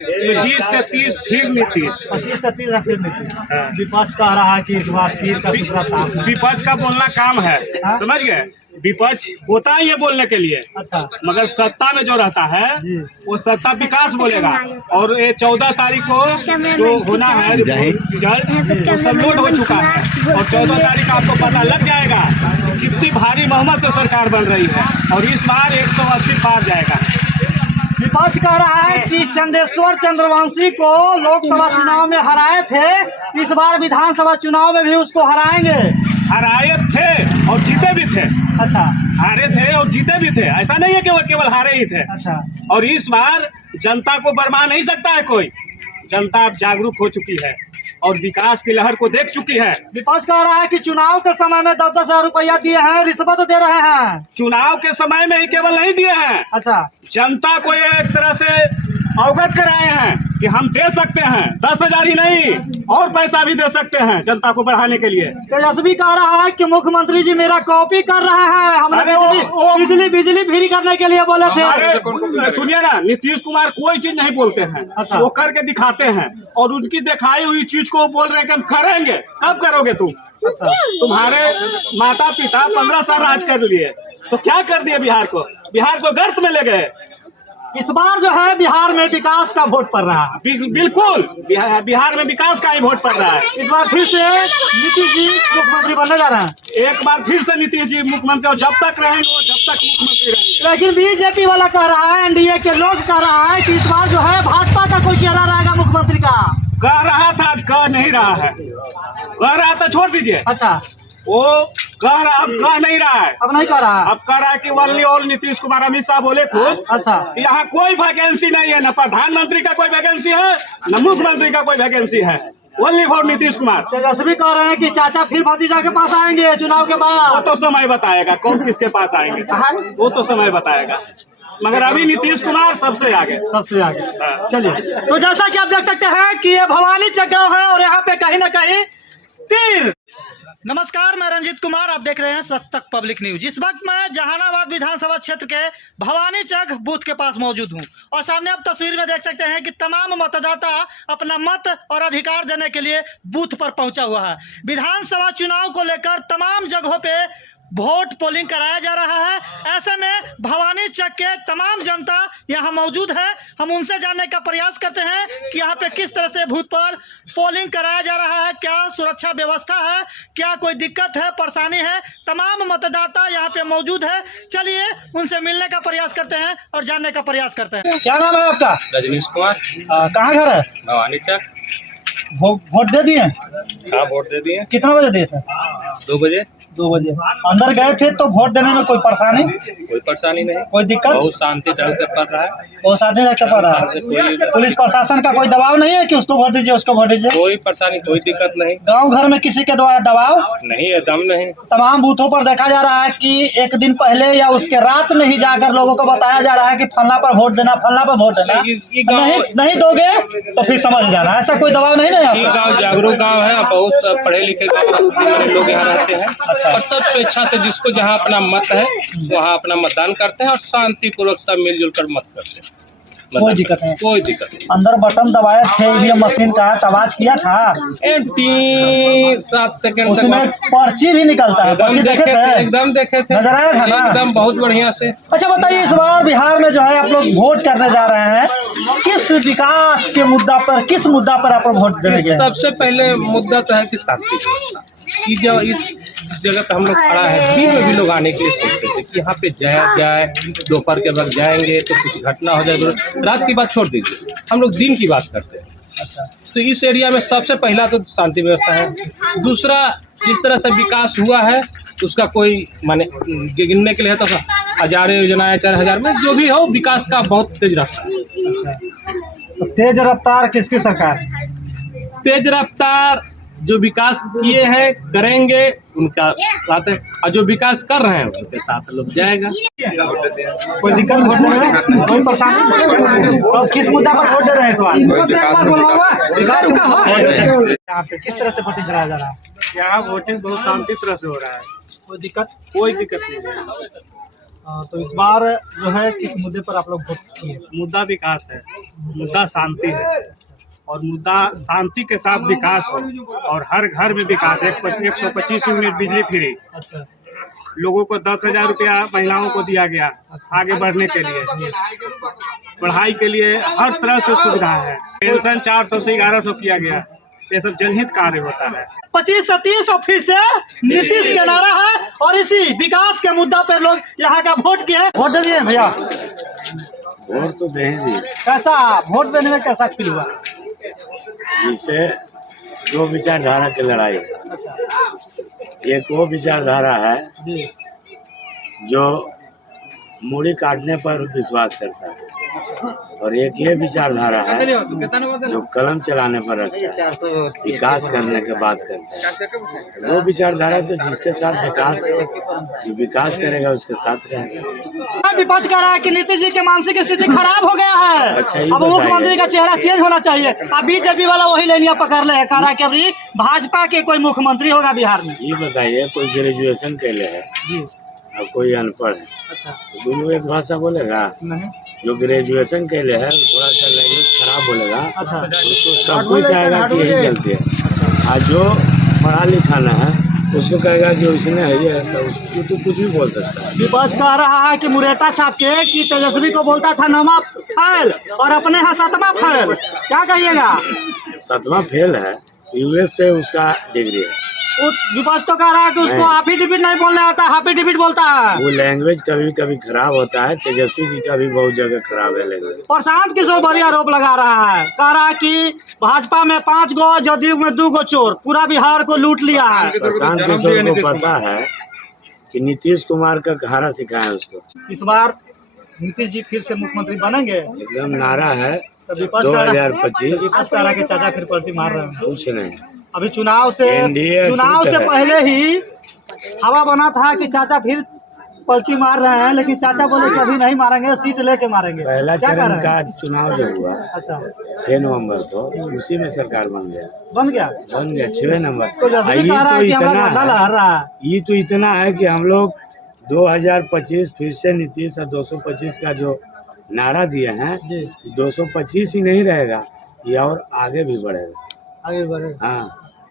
25 से 30 फिर नीतीश, 25 से 30 फिर नीतीश। विपक्ष कह रहा है कि इस बार तीर का सूत्रा साफ है। विपक्ष का बोलना काम है, समझ गए। विपक्ष होता ही है बोलने के लिए, अच्छा, मगर सत्ता में जो रहता है वो सत्ता विकास बोलेगा। और ये 14 तारीख को जो होना है रिजल्ट वो सबलोड हो चुका है और 14 तारीख को आपको पता लग जाएगा कितनी भारी बहुमत से सरकार बन रही है और इस बार 180 पार जाएगा। विपक्ष कह रहा है कि चंदेश्वर चंद्रवंशी को लोकसभा चुनाव में हराए थे, इस बार विधानसभा चुनाव में भी उसको हराएंगे। हराए थे और जीते भी थे। अच्छा, हारे थे और जीते भी थे, ऐसा नहीं है कि वो केवल हारे ही थे। अच्छा, और इस बार जनता को बरमा नहीं सकता है कोई। जनता अब जागरूक हो चुकी है और विकास की लहर को देख चुकी है। विपक्ष कह रहा है कि चुनाव के समय में 10-10 हजार रुपया दिए हैं, रिश्वत दे रहे हैं। चुनाव के समय में ही केवल नहीं दिए हैं, अच्छा, जनता को एक तरह से अवगत कराए हैं कि हम दे सकते हैं, 10,000 ही नहीं और पैसा भी दे सकते हैं जनता को बढ़ाने के लिए। तेजस्वी कह रहा है कि मुख्यमंत्री जी मेरा कॉपी कर रहे हैं, हमने बिजली फ्री करने के लिए बोले थे। सुनिए ना, नीतीश कुमार कोई चीज नहीं बोलते हैं। अच्छा, वो करके दिखाते हैं और उनकी दिखाई हुई चीज को बोल रहे हैं कि हम करेंगे। कब करोगे तुम? अच्छा, तुम्हारे माता पिता 15 साल राज कर लिए तो क्या कर दिए बिहार को? बिहार को गर्त में ले गए। इस बार जो है बिहार में विकास का वोट पड़ रहा है। बिल्कुल बिहार में विकास का ही वोट पड़ रहा है। इस बार फिर से नीतीश जी मुख्यमंत्री बनने जा रहे हैं। एक बार फिर से नीतीश जी मुख्यमंत्री, और जब तक रहेंगे वो जब तक मुख्यमंत्री रहेंगे। लेकिन बीजेपी वाला कह रहा है, एनडीए के लोग कह रहा है कि इस बार जो है भाजपा का कोई चेहरा रहेगा मुख्यमंत्री का। कह रहा था, कह नहीं रहा है। कह रहा था छोड़ दीजिए। अच्छा, वो कह रहा, अब कह नहीं रहा है। अब नहीं कह रहा है। अब कह रहा है कि वनली और नीतीश कुमार, अमित शाह बोले खुद। अच्छा, यहाँ कोई वैकेंसी नहीं है, न प्रधानमंत्री का कोई वैकेंसी है न मुख्यमंत्री का कोई वैकेंसी है, ओनली फॉर नीतीश कुमार। तेजस्वी कह रहे हैं कि चाचा फिर भतीजा के पास आएंगे चुनाव के बाद। वो तो समय बताएगा कौन किसके पास आएंगे, वो तो समय बताएगा, मगर अभी नीतीश कुमार सबसे आगे, सबसे आगे। चलिए, तो जैसा कि आप देख सकते हैं कि ये भवानी जगह है और यहाँ पे कहीं ना कहीं तीर। नमस्कार, मैं रंजीत कुमार, आप देख रहे हैं सच तक पब्लिक न्यूज। इस वक्त मैं जहानाबाद विधानसभा क्षेत्र के भवानी चक बूथ के पास मौजूद हूं और सामने आप तस्वीर में देख सकते हैं कि तमाम मतदाता अपना मत और अधिकार देने के लिए बूथ पर पहुंचा हुआ है। विधानसभा चुनाव को लेकर तमाम जगहों पे वोट पोलिंग कराया जा रहा है। ऐसे में भवानी चक के तमाम जनता यहाँ मौजूद है। हम उनसे जानने का प्रयास करते हैं कि यहाँ पे किस तरह से बूथ पर पोलिंग कराया जा रहा है, क्या सुरक्षा व्यवस्था है, क्या कोई दिक्कत है, परेशानी है। तमाम मतदाता यहाँ पे मौजूद है। चलिए उनसे मिलने का प्रयास करते हैं और जानने का प्रयास करते हैं। क्या नाम है आपका? रजनीश कुमार। कहाँ घर है? भवानी चक। वोट दे दिए? हाँ, वोट दे दिए। कितना बजे दिए थे? 2 बजे। 2 बजे अंदर गए थे तो वोट देने में कोई परेशानी? कोई परेशानी नहीं, कोई दिक्कत? बहुत शांति ढंग से पड़ रहा है। बहुत शांति ढंग से पड़ रहा है। पुलिस प्रशासन का कोई दबाव नहीं है कि उसको वोट दीजिए, उसको वोट दीजिए? कोई परेशानी, कोई दिक्कत नहीं। गांव घर में किसी के द्वारा दबाव नहीं है, दम नहीं। तमाम बूथों पर देखा जा रहा है कि एक दिन पहले या उसके रात में ही जाकर लोगों को बताया जा रहा है कि फलना पर वोट देना, फलना पर वोट देना। नहीं दोगे तो फिर समझ जाना, ऐसा कोई दबाव नहीं है। गाँव जागरूक गाँव है, बहुत पढ़े लिखे लोग यहाँ रहते हैं। और सब स्वेच्छा से जिसको जहाँ अपना मत है वहाँ अपना मतदान करते हैं और शांतिपूर्वक सब मिलजुल कर मत करते हैं। कोई दिक्कत नहीं, कोई दिक्कत नहीं। अंदर बटन दबाए थे ईवीएम मशीन का, आवाज किया था 7 सेकंड उसमें पर्ची भी निकलता है। पर्ची देखे थे? एकदम देखे थे, नजर आया था ना? एकदम बहुत बढ़िया से। अच्छा बताइए, इस बार बिहार में जो है आप लोग वोट करने जा रहे हैं, किस विकास के मुद्दा पर, किस मुद्दा पर आप वोट देंगे? सबसे पहले मुद्दा तो है कि शांति व्यवस्था। कि जब इस जगह पे हम लोग खड़ा है, दिन में भी लोग आने के लिए सोचते थे कि यहाँ पे जाए दोपहर के वक्त जाएंगे तो कुछ घटना हो जाए। रात की बात छोड़ दीजिए, हम लोग दिन की बात करते हैं। तो इस एरिया में सबसे पहला तो शांति व्यवस्था है। दूसरा, जिस तरह से विकास हुआ है उसका कोई माने गिनने के लिए है तो 1000 योजनाएं, 4000 में जो भी हो, विकास का बहुत तेज रफ्तार। तो तेज रफ्तार किसकी सरकार? तेज रफ्तार जो विकास किए हैं, करेंगे, उनका साथ है, और जो विकास कर रहे हैं उनके साथ लोग जाएगा। कोई दिक्कत वोट देने में? कोई परेशानी? तो किस मुद्दा पर वोट दे रहे हैं इस बार? यहाँ पे किस तरह से वोटिंग कराया जा रहा है? यहाँ वोटिंग बहुत शांति तरह से हो रहा है। कोई दिक्कत? कोई दिक्कत नहीं है। तो इस बार जो है किस मुद्दे पर आप लोग वोट किए? मुद्दा विकास है, मुद्दा शांति है, और मुद्दा शांति के साथ विकास हो, और हर घर में विकास। 125 यूनिट बिजली फ्री, अच्छा, लोगों को 10,000 रुपया महिलाओं को दिया गया आगे बढ़ने के लिए, पढ़ाई के लिए हर तरह से सुविधा है। पेंशन 400 से 1100 किया गया। ये सब जनहित कार्य होता है। 25 से 30 और फिर से नीतीश का नारा है, और इसी विकास के मुद्दा पर लोग यहाँ का वोट किए। वोट दे दिए भैया? वोट तो देंगे। कैसा वोट देने में कैसा फील हुआ? जिससे दो विचारधारा की लड़ाई। एक वो विचारधारा है जी, जो मूड़ी काटने पर विश्वास करता है, और एक ये विचारधारा है जो कलम चलाने पर रखता है, विकास करने के बात करता है। वो विचारधारा तो जिसके साथ जो विकास करेगा उसके साथ रहेगा। विपक्ष कह रहा है कि नीतीश जी की मानसिक स्थिति खराब हो गया है। अच्छा, ये अब मुख्यमंत्री का चेहरा चेंज होना चाहिए। अब बीजेपी वाला वही लेनिया पकड़ ले, कह रहा है कि अभी भाजपा के कोई मुख्यमंत्री होगा बिहार में। ये बताइए, कोई ग्रेजुएशन के लिए है जी, और कोई अनपढ़ है, अच्छा, तो दोनों एक भाषा बोलेगा? नहीं, जो ग्रेजुएशन के लिए है थोड़ा सा लैंग्वेज खराब बोलेगा, अच्छा, उसको सब कोई कहेगा कि यही गलती है। और जो पढ़ा लिखा न है उसको कहेगा कि उसने है ये, तो उसको तो कुछ भी बोल सकता है। विपक्ष कह रहा है कि मुरेटा छाप के कि तेजस्वी को बोलता था 9वां फेल और अपने यहाँ 7वां फेल। क्या कहिएगा? 7वां फेल है, यूएस से उसका डिग्री है। विपक्ष तो कह रहा है कि उसको नहीं। हाफी डिबिट नहीं बोलने आता, हाफी डिबिट बोलता है। वो लैंग्वेज कभी कभी खराब होता है। तेजस्वी जी का भी बहुत जगह खराब है लैंग्वेज। प्रशांत किशोर बड़ी आरोप लगा रहा है, कह रहा है कि भाजपा में 5 गो, जदयू में 2 गो चोर, पूरा बिहार को लूट लिया है। प्रशांत किशोर को पता है कि नीतीश कुमार का कहारा सिखाया उसको। इस बार नीतीश जी फिर से मुख्यमंत्री बनेंगे? एकदम नारा है तो विपक्ष कह रहा 2025। विपक्ष कह रहा है कि चाचा फिर पलटी मार रहे हैं। कुछ नहीं, अभी चुनाव से NDA है। पहले ही हवा बना था कि चाचा फिर पलटी मार रहे हैं, लेकिन चाचा बोले कि अभी नहीं मारेंगे, सीट लेके मारेंगे। पहला क्या चरण कर रहे हैं? का चुनाव जो हुआ अच्छा, 6 नवंबर को, उसी में सरकार बन गया। बन गया। 6 नंबर। तो जैसे भी कह रहा है कि हमारा झंडा लहर रहा है। ये तो इतना है कि हम लोग 2025 फिर से नीतीश और 225 का जो नारा दिए हैं, जी, 225 ही नहीं रहेगा, ये और आगे भी बढ़ेगा। आगे बढ़े। हाँ,